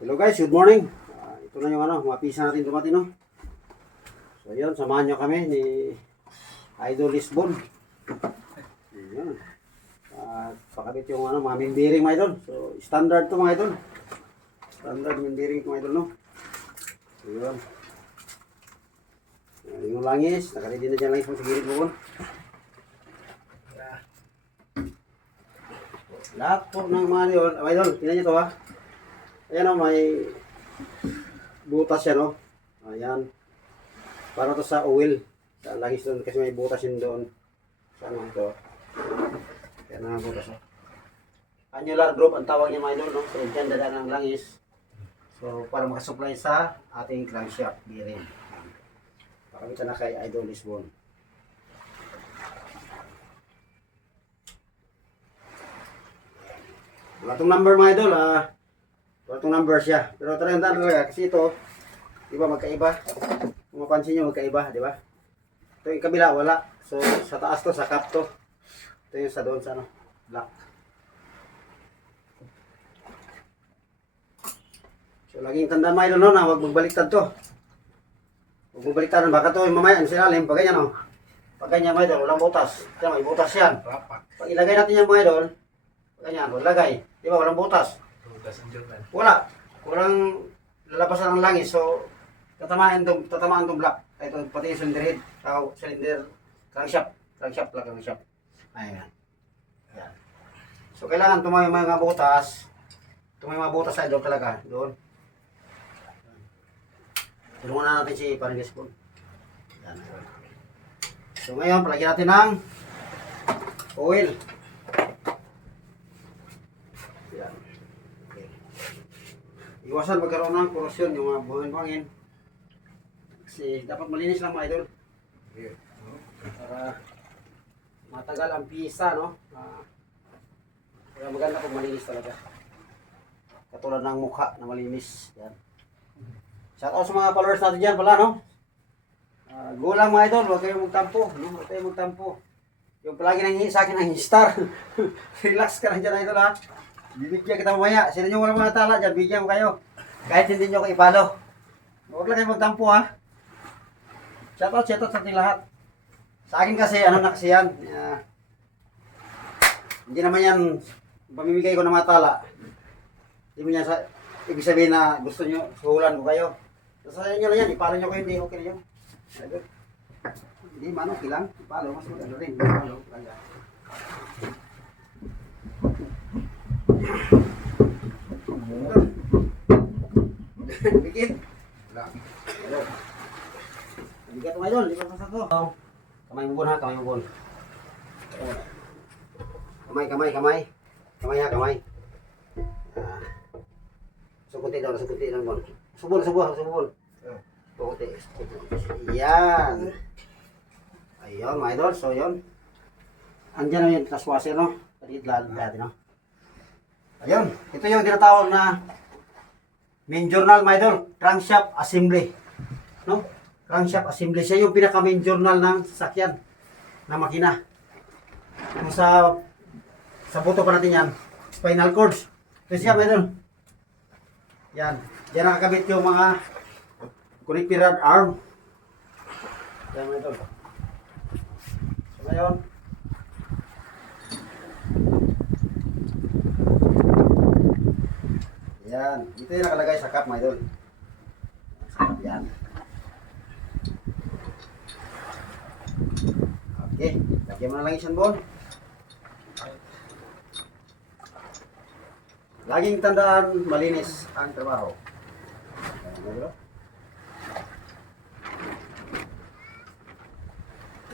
Hello guys, good morning. Ito na yung mga pisa natin dumating, no? So yun, samahan nyo kami ni Idol Lisbon. Ayan. Pakabit yung mga membearing mga idol. So standard to mga idol. Standard membearing to mga idol, no? So yun. Yung langis, nakalidi na dyan langis mo sa gilid mo. Lahat po ng mga idol, tingnan nyo to ha. Ayan o, may butas yan o. Ayan. Para to sa oil. Sa langis doon kasi may butas yun doon. Sa ano ito. Ayan ang butas o. Annular group ang tawag niya mga idol, no? So dyan dadaan ng langis. So para makasupply sa ating crankshaft bearing. Pakamitan na kay Idol Lisbon. Itong number mga idol, itong number siya. Pero tandaan talaga kasi ito, di ba magkaiba? Kung mapansin nyo magkaiba, di ba? Ito yung kabila, wala. So sa taas to, sa cap to. Ito yung sa doon sa black. So laging tandaan mga idol, no, na huwag magbaliktad to. Huwag magbaliktad, baka to yung mamaya, sa ilalim, pag ganyan, no. Pag ganyan mga idol, walang butas. Kaya may butas yan. Pag ilagay natin yung mga idol, ganyan, lagay. Di ba, walang butas. Wala. Walang lalabasan ng langis. So, tatamaan tong block. Ito, pati yung cylinder head. Cylinder, crankshaft. Crankshaft lang, crankshaft. Ayan. Ayan. So, kailangan tumayo mga butas. Tumayo mga butas sa idol talaga. Doon. Tulungan na natin si Paringes po. Ayan. So, ngayon, palagyan natin ng oil. Yan. Okay. Iwasan magkaroon ng korosyon yung mga buhangin-buhangin. Kasi dapat malinis lang mga idol. Para matagal ang pisa, no? Kaya maganda pag malinis talaga. Katulad ng mukha na malinis. Yan. Shout out sa mga followers natin dyan pala, no? Go lang mga idol, huwag kayong magtampo. No? Huwag kayong magtampo. Yung palagi nang sa akin ang star. Relax ka lang dyan idol ha. Bibigyan kita mamaya. Sino nyo walang mga tala dyan, bigyan ko kayo. Kahit hindi nyo ko ipalo. Huwag lang kayo magtampo ha. Shoutout sa ating lahat. Sa akin kasi, ano na kasi yan. Hindi naman yan, pamimigay ko ng mga tala. Hindi mo yan ibig sabihin na gusto nyo, suhulan ko kayo. So, sa inyo lang yan, ipalo nyo ko hindi, okay na yun. Hindi man, okay lang. Ipalo, mas maganda rin. Ipalo, talaga. Bikin. Bigat mo idol, lipat sa to. Kamay mo ha, kamay mo. Kamay. Kamay ha, kamay. Sukuti daw, sukuti lang bon. Subol. Sukuti. Yan. Ayun, mga idol, so yun. Andiyan na yung trashwasher, no? Palit dati, no? Ayun, ito yung tinatawag na main journal, mga idol, crankshaft assembly. No? Crankshaft assembly. Siya yung pinaka main journal ng sasakyan na makina. Kung sa buto pa natin yan, spinal cords. Ito siya, mga idol. Yan. Diyan nakakabit yung mga connected rod arm. Yan, mga idol. So, ngayon, yan. Ito yung nakalagay sa cup, mga idol. Sa cup yan. Okay. Lagyan mo na lang isang bon. Laging tandaan, malinis ang trabaho. Yan, mga idol.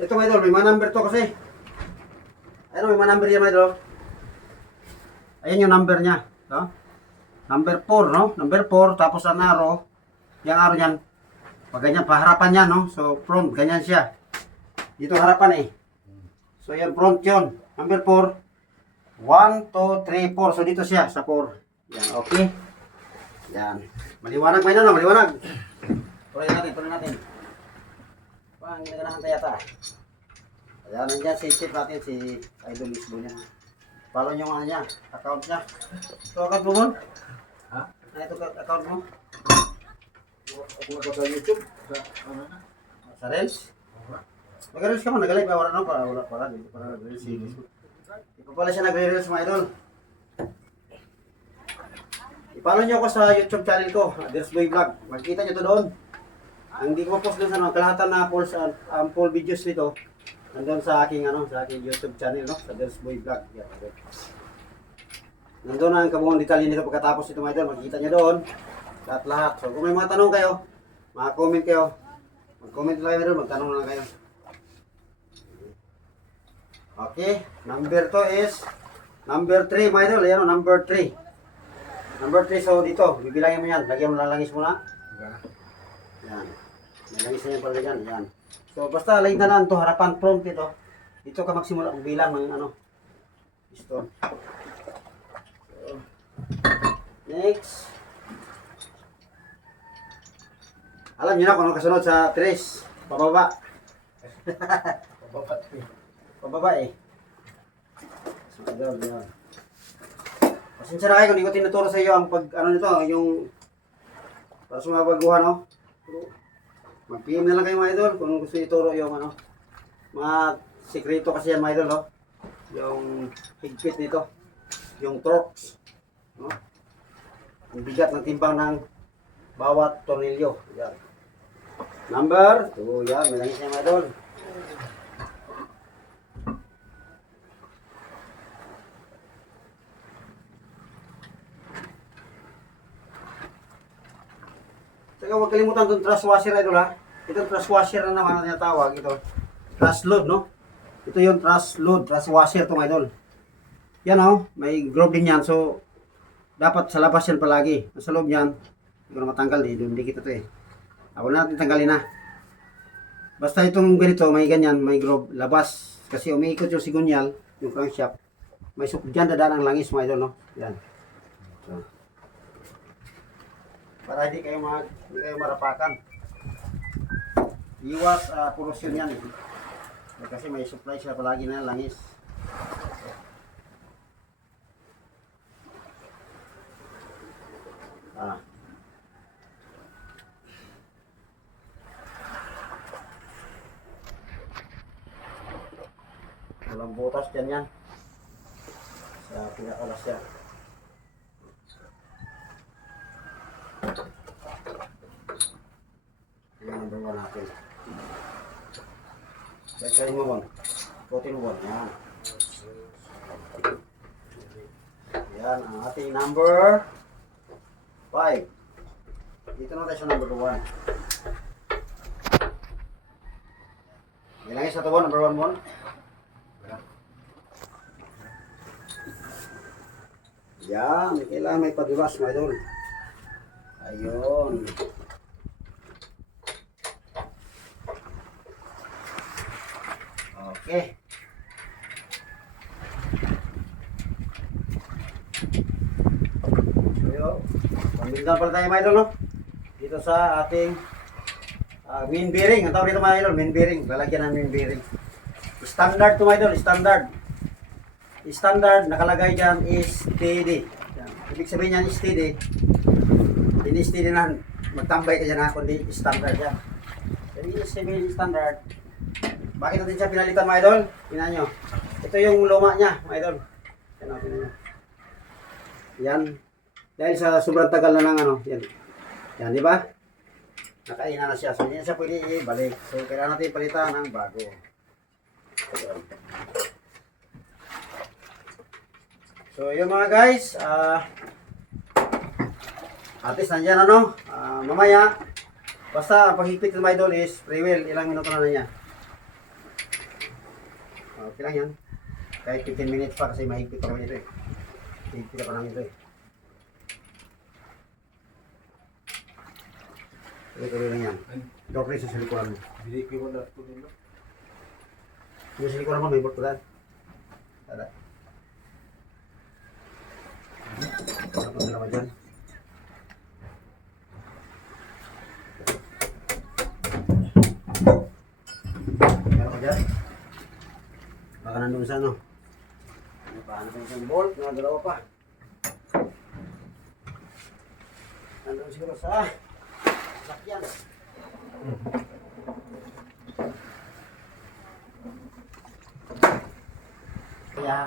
Ito, mga idol, may mga number to kasi. Ayun, may mga number yan, mga idol. Ayan yung number niya. No? Number 4, no? Number 4, tapos ang arrow. Yung arrow niyan, pag ganyan, paharapan niya, no? So, front, ganyan siya. Dito harapan eh. So, yan, front yun. Number 4. 1, 2, 3, 4. So, dito siya, sa 4. Yan, okay. Yan. Maliwanag ba yun, no? Maliwanag. Tuloy natin. Pang, ginaganahan tayo yata. Ayan, nandiyan si chip natin, si Idol Lisbon niya. Follow nyo nga niya, account niya. Ito account mo, Bon? Ha? Na ito ka account mo? Ako na sa YouTube. Sa ano na? Sa Reels? Mag-reels ka mo, nag-live ba? Wala no? Para nag-reels. Ikaw pala siya nag-reels mga idol. I-follow nyo ako sa YouTube channel ko, Aders Boy Vlog. Makikita nyo to doon. Ang hindi ko post doon sa kalahatan na full videos nito. Nandun sa aking YouTube channel, no? Sa Aders Boy Vlog. Yan, nandun ang kabuong detalye nito pagkatapos ito mga idol. Makikita nyo doon. Lahat-lahat. So kung may mga tanong kayo, comment kayo. Mag-comment lang kayo doon, magtanong lang kayo. Okay, number 2 is number 3 mga idol. Ayan o, number 3. Number 3, so dito, bibilangin mo yan. Lagyan mo lang langis muna. Yan. May langis na yan pala dyan. Yan. So basta lagyan to harapan front dito. Dito ka magsimula ang bilang ng piston. So, next. Alam niyo na kung ano kasunod sa 3. Pababa. Pababa eh. So, yan. Pasensya na kayo kung hindi ko tinuturo sa iyo ang nito, yung para sa mga baguhan, no? Mag-PM na lang kayo mga idol kung gusto ituro yung mga sikreto kasi yan mga idol, no? Yung higpit nito, yung torques, no? Ang bigat ng timbang ng bawat tornilyo. Yan. Number 2, yan, may langis niya mga idol. Saka huwag kalimutan itong truss washer idol ha. Itong truss washer na naman ang tinatawag ito. Truss load, no? Ito yung truss load, truss washer itong idol. Yan o, may groove din yan. So, dapat sa labas yan palagi. Sa loob yan, hindi ko na matanggal eh. Hindi kita ito eh. Ako na natin tanggalin na. Basta itong ganito, may ganyan, may groove, labas. Kasi umiikot yung sigunyal, yung crankshaft. May dyan dadaan ang langis mga idol, no? Yan. So, para hindi kayo marapakan. Iwas corrosion yan eh. Kasi may supply siya palagi na langis. Walang butas dyan yan. Sa pinakalas yan. Yan ang bawa natin. Pagkain mo bang? Putin mo bang? Yan. Yan ang ating number 5. Dito na tayo sa number 1. Ilangin sa ito number 1 mo. Yan, kailangan may padiwas mga idol. Ayun. Okay. So, pamildan pala tayo mga idol, no? Dito sa ating main bearing. Ang tawag dito mga idol, main bearing. Lalagyan ng main bearing. Standard to mga idol, standard. Standard, nakalagay dyan is steady. Yan. Ibig sabihin yan is steady. Hindi steady na magtambay ka dyan ha, kundi standard yan. Ibig sabihin standard. Bakit natin siya pinalitan mga idol? Tingnan nyo. Ito yung luma niya mga idol. Yan o, tingnan nyo. Yan. Dahil sa sobrang tagal na ng yan. Yan, di ba? Nakaina na siya. So, hindi na siya pwede ibalik. So, kailangan natin palitan ng bago. Ayan. So yun mga guys, at least nandyan mamaya, basta ang paghigpit ng mga idol is free will, ilang minuto na niya. Okay lang yan, kahit 15 minutes pa kasi mahigpit pa kami ito eh. Higpit pa namin ito eh. Tuloy-tuloy lang yan. Door rin sa silikuran mo. Bili ko na ito nila. Yung silikuran mo, may bolt ko dahil. Tada. Tapos na naman dyan. Meron ka dyan? Baka nandun sa Paano pa isang bolt? Mga dalawa pa. Nandun siguro sa sakyan. Kaya,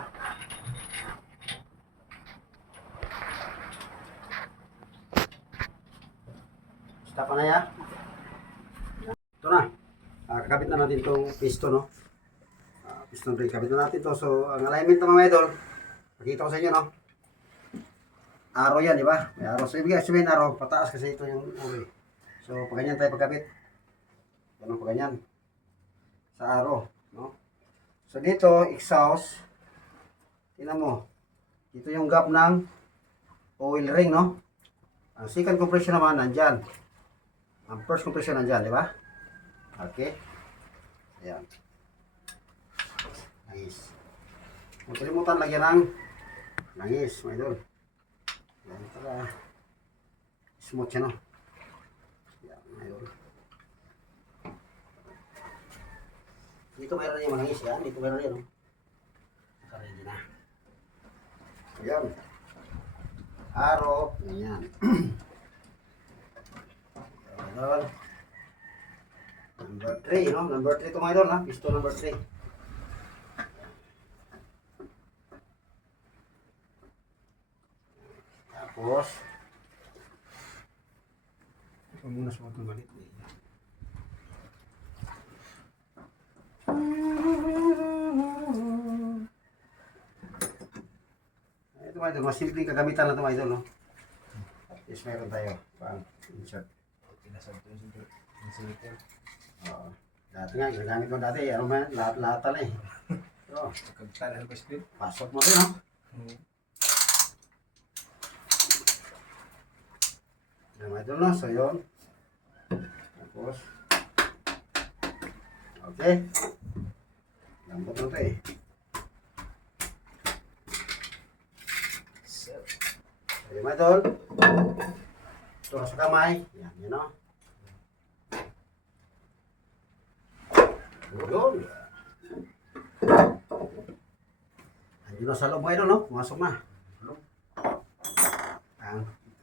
stop na ya. Ito na. Kakabit na natin itong piston, no? Piston brake, kabit na natin to. So, ang alignment ng mga idol, pakita ko sa inyo, no? Arrow yan, di ba? May arrow. So, ibig sabihin arrow, pataas kasi ito yung ulo. So, pag ganyan tayo pagkabit. Ganun, pag ganyan. Sa arrow, no? So, dito, exhaust. Tingnan mo. Dito yung gap ng oil ring, no? Ang second compression naman, nandyan. Ang first compression nandyan, di ba? Okay. Ayan. Nice. Huwag kalimutan lagyan ng langis, mga idol. Yan para smooth siya, no? Yan, mga idol. Dito mayroon yung langis yan. Dito mayroon yan, no? Naka-ready na. Ayan. Arrow. Ayan. Idol. Number 3, no? Number 3 ito, mga idol, ha? Piston number 3. Tapos, ito muna sa mga malit. Ito mga idol, mas simpleng kagamitan na ito mga idol, no? Yes, mayroon tayo. Pang insert. Pinasal ito yung insulator. Oo. Dati nga, ginagamit mo dati, ano man, lahat-lahat na eh. So, Kagtanal ba split? pasok mo rin, no? Yan mga idol, no? So, yun. Tapos, okay. Lambot na ito eh. So, yun mga idol. Ito na sa kamay. Yan, yun, no? Yun. Andun na sa loob mga idol, no? Pumasok na.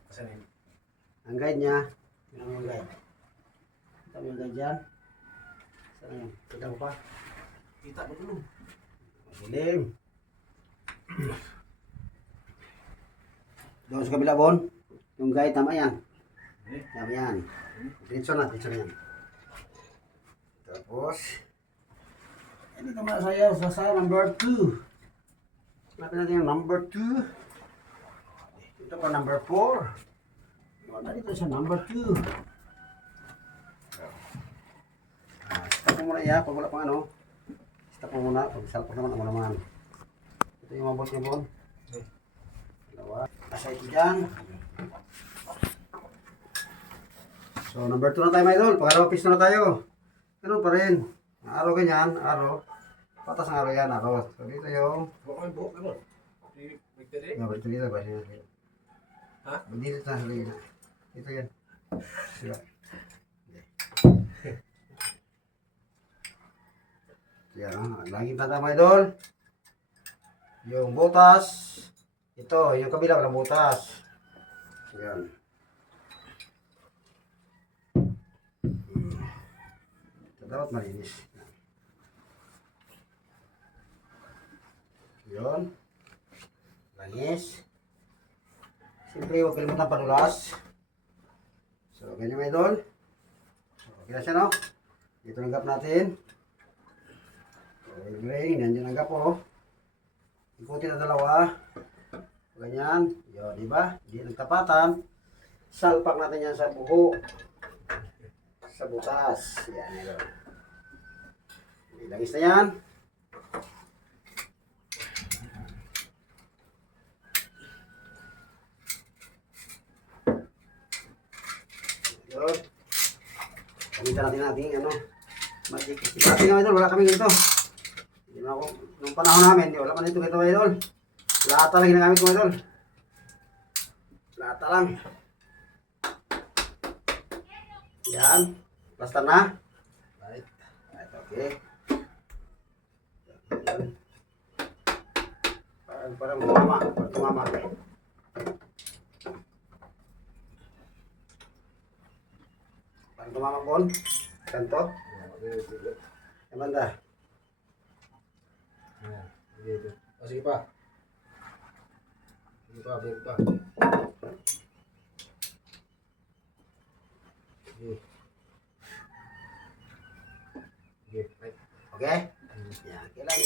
Asan yun? Ang guide niya, yun ang yung guide. Kita mo yung guide dyan. Saan na yun? Kita mo pa? Kita mo tulong. Madilim. Doon sa kabila, Bon. Yung guide, tama yan. Tama yan. Diretso na yan. Tapos, dito muna sa'yo, sa number 2. Hanapin natin yung number 2. Ito pa number 4. Wala dito sa number 2. Stop mo muna iya, pag wala pang ano. Stop mo muna, pag salpak naman ang naman. Ito yung mabot niya, Bon. Dalawa. Asa ito dyan. So, number 2 na tayo, mga idol. Pangalawa piston na tayo. Ganun pa rin. Araw ganyan, araw. Patas ang araw yan, araw. So, dito yung... Buhok ka nun. Victory? Nga, dito dito ba? Ha? Dito na, halika na. Dito yan. Sila. Yan, laging tanda mga idol. Yung butas. Ito, yung kabila walang butas. Yan. Ito dapat malinis. Yun. Langis. Siyempre, huwag kalimutan padulas. So, ganyan mga idol. So, okay na siya, no? Dito ang gap natin. Oil ring, nandiyan ang gap, oh. Ikutin na dalawa. Ganyan. Yun, di ba? Hindi nagtapatan. Salpak natin yan sa buho. Sa butas. Yan, yun. Ilagis na yan. Yun. Gamitan natin natin, ano. Magic. Dati nga, idol, wala kami ganito. Hindi na ako, nung panahon namin, wala man ito ganito, idol. Lata lang ginagamit ko, idol. Lata lang. Yan. Basta na. Right. Right, okay. Yan. Parang tumama. Parang tumama. Ang tumamakbon. Kanto. Ang banda. Ayan. Dito. O, sige pa. Sige pa, balik pa. Sige. Sige, right. Okay? Yan, kailan.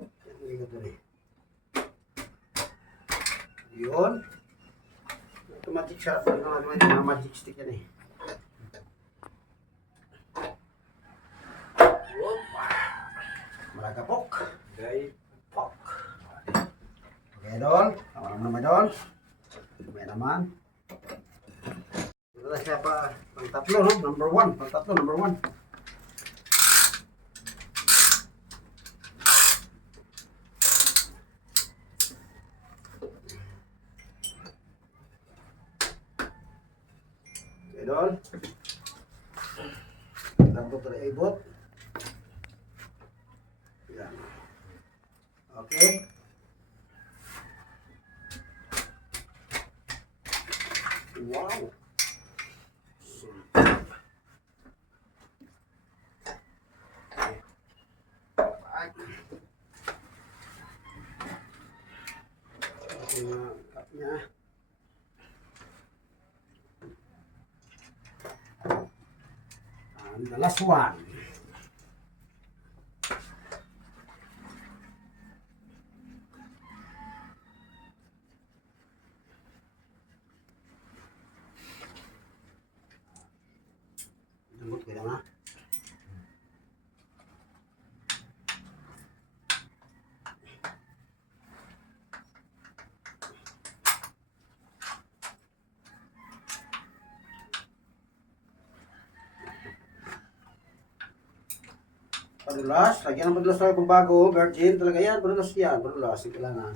Yan, ikot dun eh. Yun. Automatic siya. Mga magic stick yan eh. Malagapok. Okay. Pok. Okay, Idol. Tama naman, Idol. May naman. Ito na siya pa. Pang tatlo, no? Number 1. Pang tatlo, number 1. Idol. Lang ito na ibot. Yan. Okay. Wow. Back. Okay na cup niya. And the last one. Lambot ko lang ha. Padulas, lagyan ng padulas tayo pag bago, virgin talaga yan, padulas yan, padulas, yung kailangan.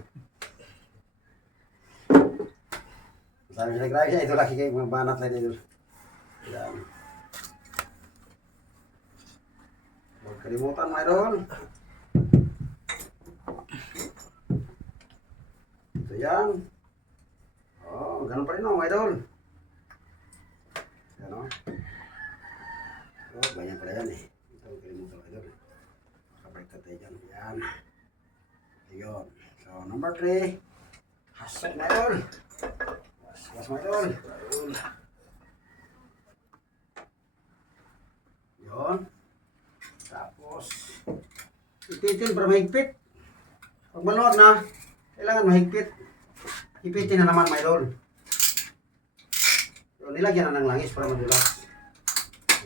Sabi siya nag-drive siya, ito laki kayo mga banat na dito. Yan. Huwag kalimutan mga idol. Ito yan. Oh, ganun pa rin mga idol. Yan o. Oh, ganyan pala yan eh. Ito, huwag kalimutan mga idol. Kabaliktad tayo dyan. Yan. Ayun. So, number 3. Hasag mga idol. Mas mga idol. Yun. Tapos, ipitin para mahigpit. Pag maluwag na, kailangan mahigpit. Ipitin na naman mga idol. So, nilagyan na ng langis para madulas.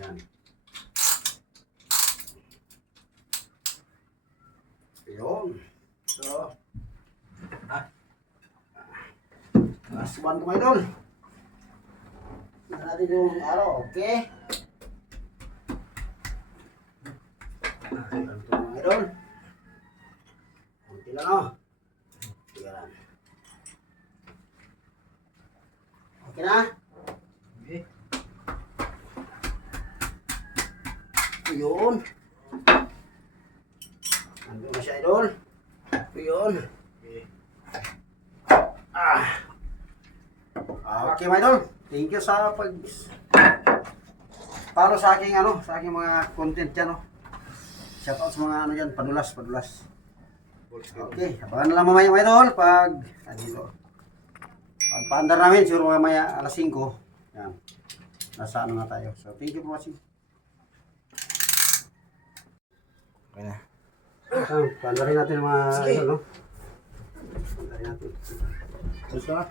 Yan. Yun. So, last one mga idol. Tignan natin yung araw, okay? Ito mga idol. Kunti lang o. Tigaran. Okay na? Okay. Yun. Nandun na siya idol. Yun. Okay. Okay mga idol. Thank you sa pag follow sa aking sa aking mga content dyan Shout out sa mga dyan, padulas. Okay, abangan na lang mamaya mga idol pag dito. Pag paandar namin siguro mamaya alas 5. Yan. Nasa na tayo. So thank you for watching. Okay na. Paandarin natin mga idol, no? Paandarin natin. Gusto na?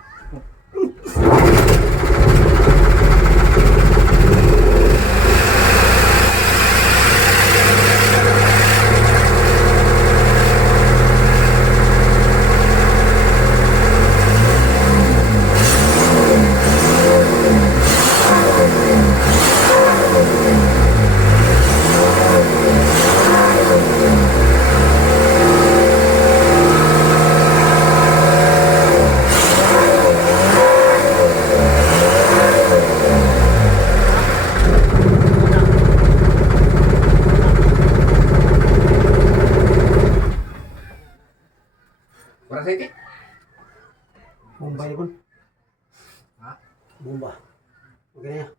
Para sa iti? Bombay pun. Ha? Bomba. Okay na yan.